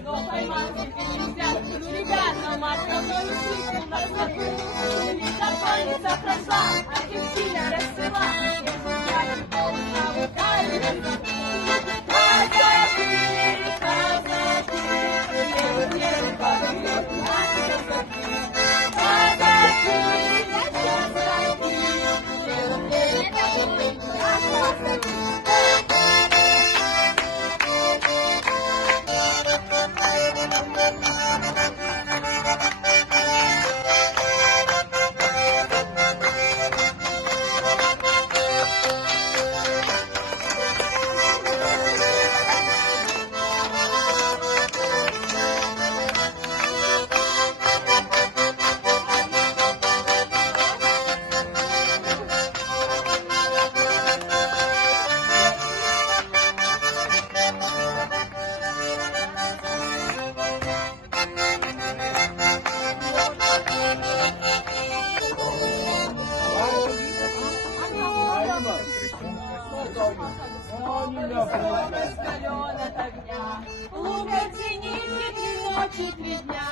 Но поймать нельзя. Ну, ребята, масло у нас забыл. Листопадница прошла, Аргентина расцвела. Я полна выкаивается. Казаки, не побьют нас казаки. Казаки, не побьют нас казаки. Раскален от огня, лука в зените 3 ночи, 3 дня,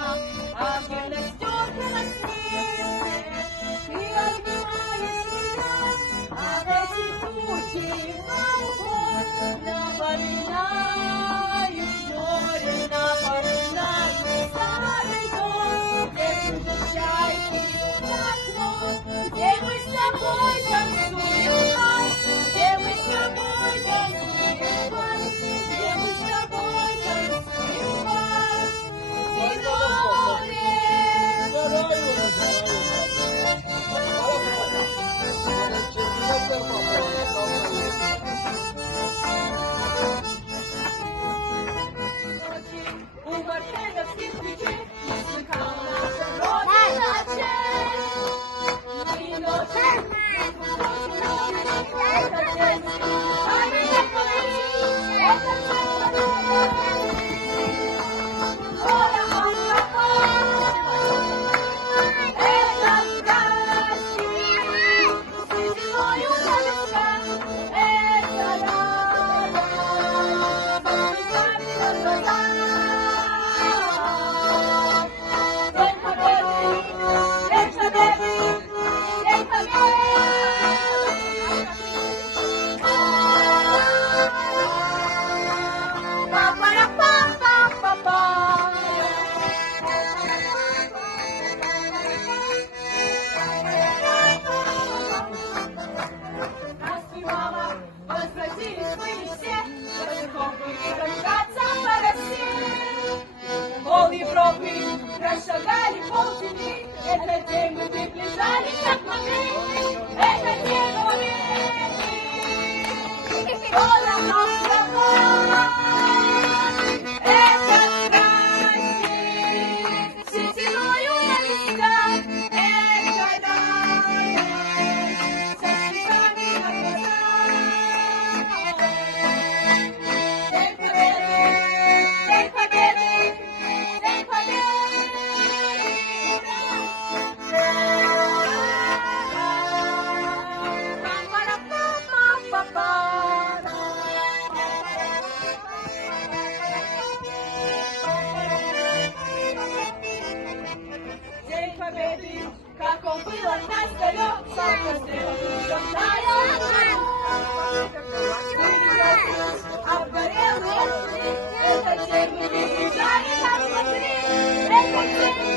ангел стекла на снег, ты обнимаешь меня, а эти тучи волков напоминают море, напоминают старый дом, где кружат чайки за окном, где мы с тобой танцуем вальс, где мы с тобой танцуем вальс, где мы с тобой танцуем вальс, и море. У мартеновских ключей слыхала наша родина честь. И ночью это честь, а меня говорит, это прошагали ползени, это день мы приближались, как могли, это день победы. Скоро нам это праздник, сединою на листах, это радость, со слезами на глазах. День победы, день победы, день победы. День победы, как он был от нас далек, обгорел, это день мы не бежали, как смотри, это день